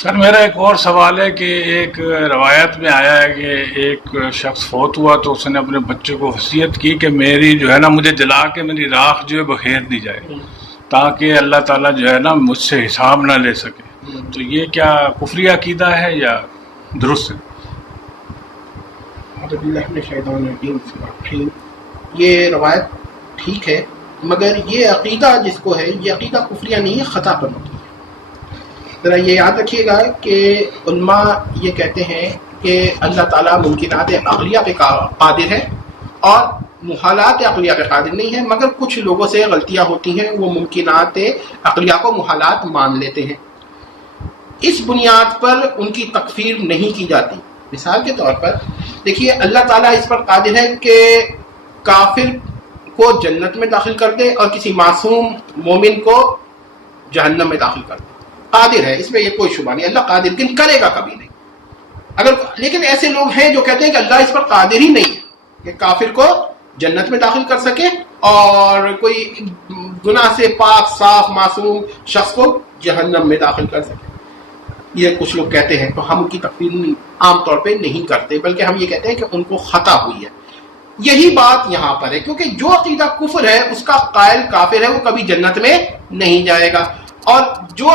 سر میرا ایک اور سوال ہے کہ ایک روایت میں آیا ہے کہ ایک شخص فوت ہوا تو اس نے اپنے بچے کو وصیت کی کہ میری جو ہے نا مجھے جلا کے میری راکھ جو ہے بخیر دی جائے تاکہ اللہ تعالیٰ جو ہے نا مجھ سے حساب نہ لے سکے. تو یہ کیا کفری عقیدہ ہے یا درست ہے؟ یہ روایت ٹھیک ہے، مگر یہ عقیدہ جس کو ہے یہ عقیدہ کفریہ نہیں ہے، خطا پر مبنی ہے. ذرا یہ یاد رکھیے گا کہ علماء یہ کہتے ہیں کہ اللہ تعالیٰ ممکنات عقلیہ پہ قادر ہے اور محالات عقلیہ پہ قادر نہیں ہے، مگر کچھ لوگوں سے غلطیاں ہوتی ہیں، وہ ممکنات عقلیہ کو محالات مان لیتے ہیں. اس بنیاد پر ان کی تکفیر نہیں کی جاتی. مثال کے طور پر دیکھیے، اللہ تعالیٰ اس پر قادر ہے کہ کافر کو جنت میں داخل کر دے اور کسی معصوم مومن کو جہنم میں داخل کر دے. قادر ہے، اس میں یہ کوئی شبہ نہیں، اللہ قادر، لیکن کرے گا کبھی نہیں. لیکن ایسے لوگ ہیں جو کہتے ہیں کہ اللہ اس پر قادر ہی نہیں ہے کہ کافر کو جنت میں داخل کر سکے اور کوئی گناہ سے پاک صاف معصوم شخص کو جہنم میں داخل کر سکے. یہ کچھ لوگ کہتے ہیں، تو ہم ان کی تکفیر عام طور پہ نہیں کرتے، بلکہ ہم یہ کہتے ہیں کہ ان کو خطا ہوئی ہے. یہی بات یہاں پر ہے، کیونکہ جو عقیدہ کفر ہے اس کا قائل کافر ہے، وہ کبھی جنت میں نہیں جائے گا، اور جو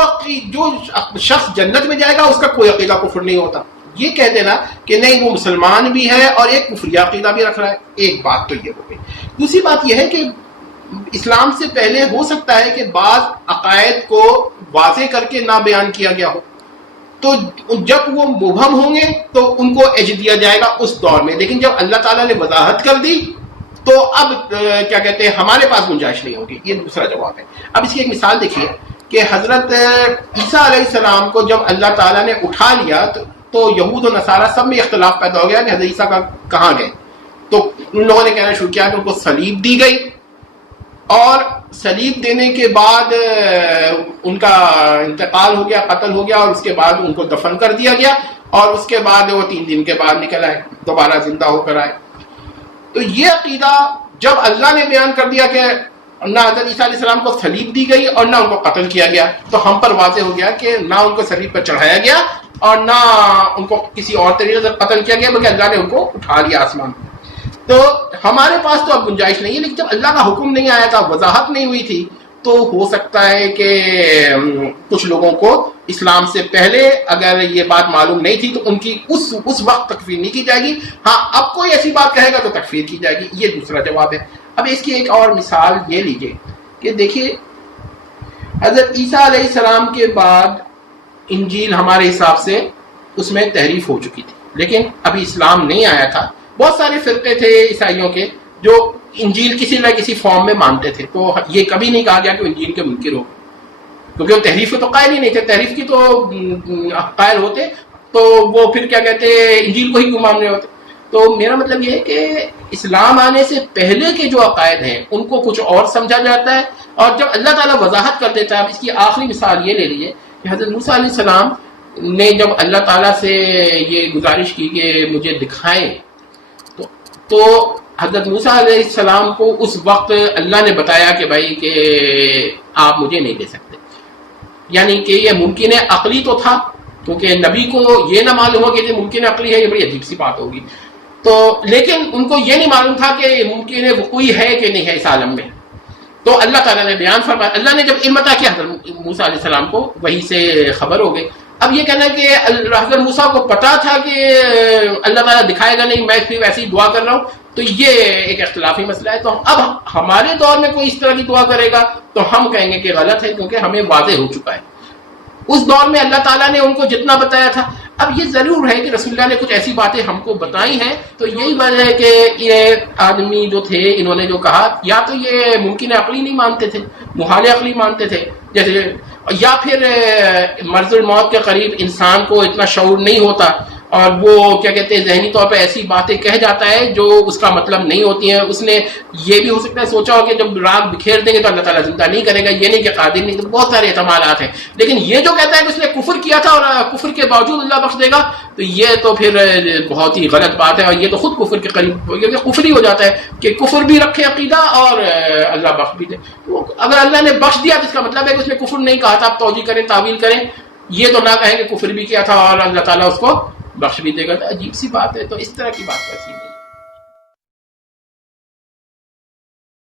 شخص جنت میں جائے گا اس کا کوئی عقیدہ کفر نہیں ہوتا. یہ کہہ دینا کہ نہیں وہ مسلمان بھی ہے اور ایک کفری عقیدہ بھی رکھ رہا ہے، ایک بات تو یہ ہو گئی. دوسری بات یہ ہے کہ اسلام سے پہلے ہو سکتا ہے کہ بعض عقائد کو واضح کر کے نہ بیان کیا گیا ہو، تو جب وہ مبہم ہوں گے تو ان کو ایج دیا جائے گا اس دور میں. لیکن جب اللہ تعالیٰ نے وضاحت کر دی تو اب کیا کہتے ہیں، ہمارے پاس گنجائش نہیں ہوگی. یہ دوسرا جواب ہے. اب اس کی ایک مثال دیکھیے کہ حضرت عیسیٰ علیہ السلام کو جب اللہ تعالیٰ نے اٹھا لیا تو یہود و نصارہ سب میں اختلاف پیدا ہو گیا کہ حضرت عیسیٰ کہاں گئے. تو ان لوگوں نے کہنا شروع کیا کہ ان کو صلیب دی گئی، اور صلیب دینے کے بعد ان کا انتقال ہو گیا، قتل ہو گیا، اور اس کے بعد ان کو دفن کر دیا گیا، اور اس کے بعد وہ 3 دن کے بعد نکل آئے، دوبارہ زندہ ہو کر آئے. تو یہ عقیدہ جب اللہ نے بیان کر دیا کہ نہ حضرت عیسیٰ علیہ السلام کو صلیب دی گئی اور نہ ان کو قتل کیا گیا، تو ہم پر واضح ہو گیا کہ نہ ان کو صلیب پر چڑھایا گیا اور نہ ان کو کسی اور طریقے سے قتل کیا گیا، بلکہ اللہ نے ان کو اٹھا لیا آسمان. تو ہمارے پاس تو اب گنجائش نہیں ہے. لیکن جب اللہ کا حکم نہیں آیا تھا، وضاحت نہیں ہوئی تھی، تو ہو سکتا ہے کہ کچھ لوگوں کو اسلام سے پہلے اگر یہ بات معلوم نہیں تھی تو ان کی اس وقت تکفیر نہیں کی جائے گی. ہاں، اب کوئی ایسی بات کہے گا تو تکفیر کی جائے گی. یہ دوسرا جواب ہے. اب اس کی ایک اور مثال یہ لیجئے کہ دیکھیے، حضرت عیسیٰ علیہ السلام کے بعد انجیل ہمارے حساب سے اس میں تحریف ہو چکی تھی، لیکن ابھی اسلام نہیں آیا تھا. بہت سارے فرقے تھے عیسائیوں کے جو انجیل کسی نہ کسی فارم میں مانتے تھے، تو یہ کبھی نہیں کہا گیا کہ انجیل کے منکر ہو، کیونکہ وہ تحریف کے تو قائل ہی نہیں تھے. تحریف کی تو قائل ہوتے تو وہ پھر کیا کہتے انجیل کو ہی کیوں مان رہے ہوتے. تو میرا مطلب یہ ہے کہ اسلام آنے سے پہلے کے جو عقائد ہیں ان کو کچھ اور سمجھا جاتا ہے، اور جب اللہ تعالیٰ وضاحت کر دیتا ہے. اب اس کی آخری مثال یہ لے لیجیے کہ حضرت موسیٰ علیہ السلام نے جب اللہ تعالیٰ سے یہ گزارش کی کہ مجھے دکھائیں، تو حضرت موسیٰ علیہ السلام کو اس وقت اللہ نے بتایا کہ بھائی کہ آپ مجھے نہیں دے سکتے. یعنی کہ یہ ممکن عقلی تو تھا، کیونکہ نبی کو یہ نہ معلوم ہو کہ یہ ممکن عقلی ہے، یہ بڑی عجیب سی بات ہوگی. تو لیکن ان کو یہ نہیں معلوم تھا کہ ممکن وقوعی ہے کہ نہیں ہے اس عالم میں. تو اللہ تعالیٰ نے بیان فرمایا. اللہ نے جب علم عطا کیا حضرت موسیٰ علیہ السلام کو، وہی سے خبر ہو گئی. اب یہ کہنا کہ حضرت موسیٰ کو پتا تھا کہ اللہ تعالیٰ دکھائے گا نہیں، میں پھر ویسے ہی دعا کر رہا ہوں، تو یہ ایک اختلافی مسئلہ ہے. تو اب ہمارے دور میں کوئی اس طرح کی دعا کرے گا تو ہم کہیں گے کہ غلط ہے، کیونکہ ہمیں واضح ہو چکا ہے. اس دور میں اللہ تعالیٰ نے ان کو جتنا بتایا تھا. اب یہ ضرور ہے کہ رسول اللہ نے کچھ ایسی باتیں ہم کو بتائی ہیں، تو یہی وجہ ہے کہ یہ آدمی جو تھے انہوں نے جو کہا، یا تو یہ ممکن عقلی نہیں مانتے تھے، محال عقلی مانتے تھے، جیسے، یا پھر مرض الموت کے قریب انسان کو اتنا شعور نہیں ہوتا اور وہ کیا کہتے ہیں ذہنی طور پہ ایسی باتیں کہہ جاتا ہے جو اس کا مطلب نہیں ہوتی ہیں. اس نے یہ بھی ہو سکتا ہے سوچا ہو کہ جب راگ بکھیر دیں گے تو اللہ تعالیٰ زندہ نہیں کرے گا، یہ نہیں کہ قادر نہیں. تو بہت سارے احتمالات ہیں. لیکن یہ جو کہتا ہے کہ اس نے کفر کیا تھا اور کفر کے باوجود اللہ بخش دے گا، تو یہ تو پھر بہت ہی غلط بات ہے، اور یہ تو خود کفر کے قریب کفر ہی ہو جاتا ہے کہ کفر بھی رکھے عقیدہ اور اللہ بخش بھی دے. اگر اللہ نے بخش دیا تو اس کا مطلب ہے کہ اس نے کفر نہیں کہا تھا. آپ توجیہ کریں، تعویل کریں، یہ تو نہ کہیں کہ کفر بھی کیا تھا اور اللہ تعالیٰ اس کو بخش بھی دے گا. تو عجیب سی بات ہے. تو اس طرح کی بات ایسی نہیں.